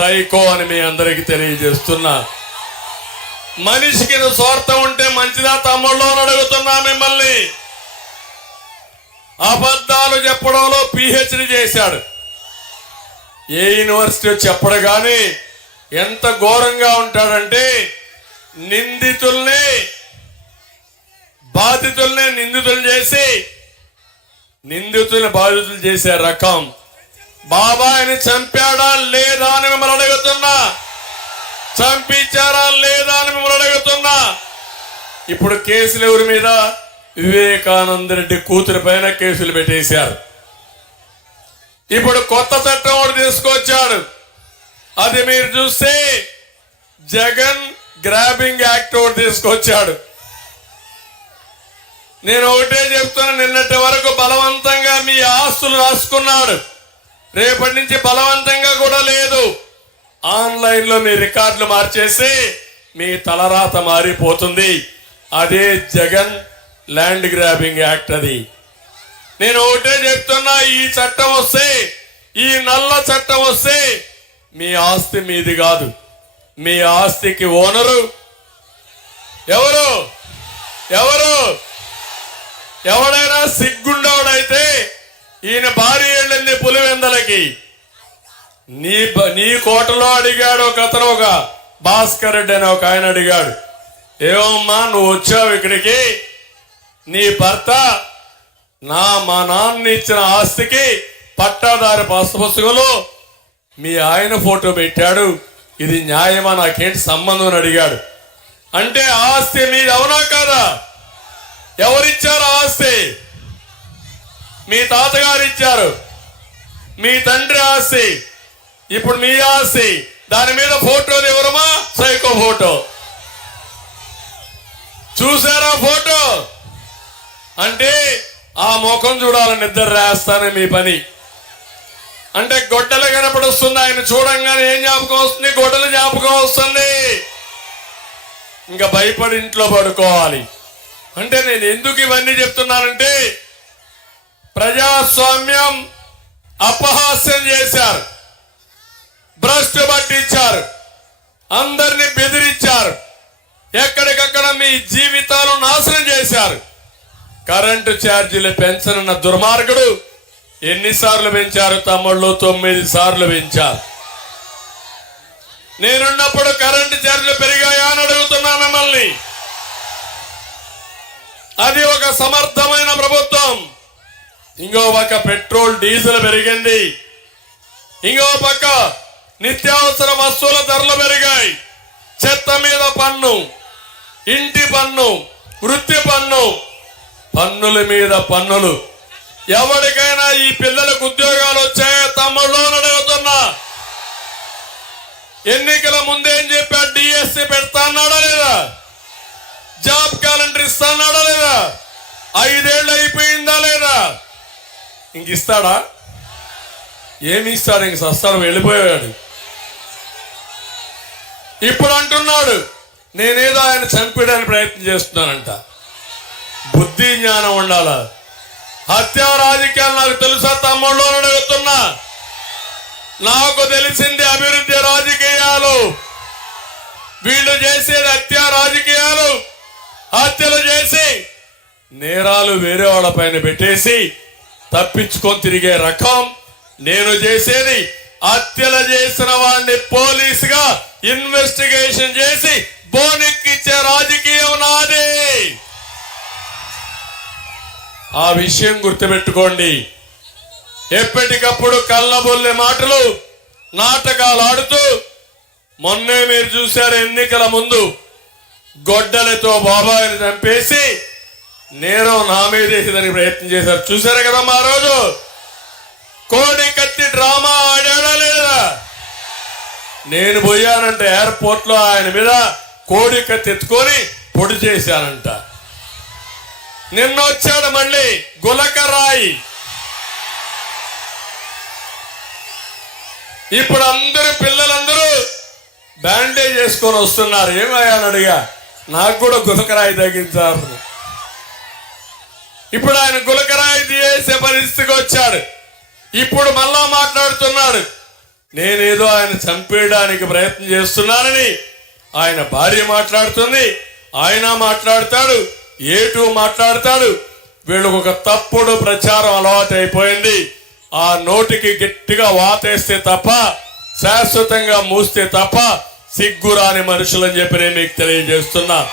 Psycho అని మీ అందరికి తెలియజేస్తున్నా. మనిషికి స్వార్థం ఉంటే మంచిదా తమ్ముళ్ళు అని అడుగుతున్నా మిమ్మల్ని. అబద్ధాలు చెప్పడంలో పిహెచ్డి చేశాడు. ఏ యూనివర్సిటీ చెప్పడు కానీ ఎంత ఘోరంగా ఉంటాడంటే బాధితుల్ని నిందితులు చేసి నిందితుల్ని బాధితులు చేసే రకం. బాబాయిని చంపాడా లేదా అని మిమ్మల్ని అడుగుతున్నా. చంపించారా లేదా అని మిమ్మల్ని అడుగుతున్నా. ఇప్పుడు కేసులు ఎవరి మీద? వివేకానంద రెడ్డి కూతురి పైన కేసులు పెట్టేశారు. ఇప్పుడు కొత్త చట్టం ఒకటి తీసుకొచ్చాడు. అది మీరు చూస్తే జగన్ గ్రాబింగ్ యాక్ట్ ఒకటి తీసుకొచ్చాడు. నేను ఒకటే చెప్తున్నా, నిన్నటి వరకు బలవంతంగా మీ ఆస్తులు రాసుకున్నాడు. రేపటి నుంచి బలవంతంగా కూడా లేదు. ఆన్లైన్ లో మీ రికార్డులు మార్చేసి మీ తలరాత మారిపోతుంది. అదే జగన్ ల్యాండ్ గ్రాబింగ్ యాక్ట్. అది నేను ఒకటే చెప్తున్నా, ఈ చట్టం వస్తే, ఈ నల్ల చట్టం వస్తే మీ ఆస్తి మీది కాదు. మీ ఆస్తికి ఓనరు ఎవరు? ఎవడైనా సిగ్గుండవుడైతే ఈయన భార్య వెళ్ళింది పులివెందలకి. నీ కోటలో అడిగాడు ఒక అతను, ఒక భాస్కర్ రెడ్డి అని ఒక ఆయన అడిగాడు, ఏమమ్మా నువ్వు వచ్చావు ఇక్కడికి, నీ భర్త మా నాన్న ఇచ్చిన ఆస్తికి పట్టాదారి పుస్తకంలో మీ ఆయన ఫోటో పెట్టాడు, ఇది న్యాయమా, నాకేంటి సంబంధం అని అడిగాడు. అంటే ఆస్తి మీది అవునా కాదా? ఎవరిచ్చారు ఆస్తి? మీ తాతగారు ఇచ్చారు, మీ తండ్రి ఆస్తి, ఇప్పుడు మీ ఆస్తి. దాని మీద ఫోటోది ఎవరమా? Psycho photo. చూసారా ఫోటో? అంటే ఆ ముఖం చూడాలని నిద్ర రాస్తానే మీ పని. అంటే గొడ్డలు కనపడొస్తుంది, ఆయన చూడంగానే ఏం జ్ఞాపకం వస్తుంది? గొడ్డలు జ్ఞాపకం వస్తుంది. ఇంకా భయపడి ఇంట్లో పడుకోవాలి. అంటే నేను ఎందుకు ఇవన్నీ చెప్తున్నానంటే, ప్రజాస్వామ్యం అపహాస్యం చేశారు, భ్రష్టు పట్టించారు, అందరినీ బెదిరించారు, ఎక్కడికక్కడ మీ జీవితాలు నాశనం చేశారు. కరెంటు ఛార్జీలు పెంచనున్న దుర్మార్గుడు ఎన్నిసార్లు పెంచారు తమ్ముళ్ళు? 9 సార్లు పెంచారు. నేనున్నప్పుడు కరెంటు ఛార్జీలు పెరిగాయా అని అడుగుతున్నా మిమ్మల్ని. అది ఒక సమర్థమైన ప్రభుత్వం. ఇంకో పక్క పెట్రోల్ డీజిల్ పెరిగింది, ఇంకో పక్క నిత్యావసర వస్తువుల ధరలు పెరిగాయి. చెత్త మీద పన్ను, ఇంటి పన్ను, వృత్తి పన్ను, పన్నుల మీద పన్నులు. ఎవరికైనా ఈ పిల్లలకు ఉద్యోగాలు వచ్చాయో తమ్ముళ్ళు అని అడుగుతున్నా. ఎన్నికల ముందేం చెప్పా? డిఎస్సి పెడతా అన్నాడా లేదా? జాబ్ క్యాలెండర్ ఇస్తా అన్నాడా లేదా? 5 ఏళ్ళు అయిపోయిందా లేదా? ఇంక ఇస్తాడా? ఏమి ఇస్తాడు? ఇంక సస్తాడు, వెళ్ళిపోయాడు. ఇప్పుడు అంటున్నాడు నేనేదో ఆయన చంపేయడానికి ప్రయత్నం చేస్తున్నానంట. బుద్ధి జ్ఞానం ఉండాలా? హత్యా రాజకీయాలు నాకు తెలుసా తమ్ముళ్ళు అని అడుగుతున్నా. నాకు తెలిసింది అభివృద్ధి రాజకీయాలు. వీళ్ళు చేసేది హత్యా రాజకీయాలు. హత్యలు చేసి నేరాలు వేరే వాళ్ళ పైన పెట్టేసి తప్పించుకొని తిరిగే రకం. నేను చేసేది హత్యలు చేసిన వాడిని పోలీసుగా ఇన్వెస్టిగేషన్ చేసి బోనెక్కిచ్చే రాజకీయం నాది. ఆ విషయం గుర్తుపెట్టుకోండి. ఎప్పటికప్పుడు కళ్ళబొల్లే మాటలు, నాటకాలు ఆడుతూ, మొన్నే మీరు చూశారు ఎన్నికల ముందు గొడ్డలతో బాబాయిని చంపేసి నేరం నా మీదేసేదానికి ప్రయత్నం చేశారు. చూశారు కదమ్మా ఆ రోజు. కోడి కత్తి డ్రామా ఆడాడా లేదా? నేను పోయానంటే ఎయిర్పోర్ట్ లో ఆయన మీద కోడి కత్తి ఎత్తుకొని పొడి చేశానంట. నిన్న వచ్చాడు మళ్ళీ గులకరాయి. ఇప్పుడు పిల్లలందరూ బ్యాండేజ్ చేసుకొని వస్తున్నారు. ఏమయ్యాను అడిగా, నాకు కూడా గులకరాయి తగ్గించారు. ఇప్పుడు ఆయన గులకరాయి తీసే పరిస్థితికి వచ్చాడు. ఇప్పుడు మళ్ళా మాట్లాడుతున్నాడు, నేనేదో ఆయన చంపేయడానికి ప్రయత్నం చేస్తున్నానని ఆయన భార్య మాట్లాడుతుంది, ఆయన మాట్లాడతాడు, ఏటూ మాట్లాడతాడు. వీళ్ళకు ఒక తప్పుడు ప్రచారం అలవాటు అయిపోయింది. ఆ నోటికి గట్టిగా వాతేస్తే తప్ప, శాశ్వతంగా మూస్తే తప్ప సిగ్గురాని మనుషులని చెప్పి నేను మీకు తెలియజేస్తున్నా.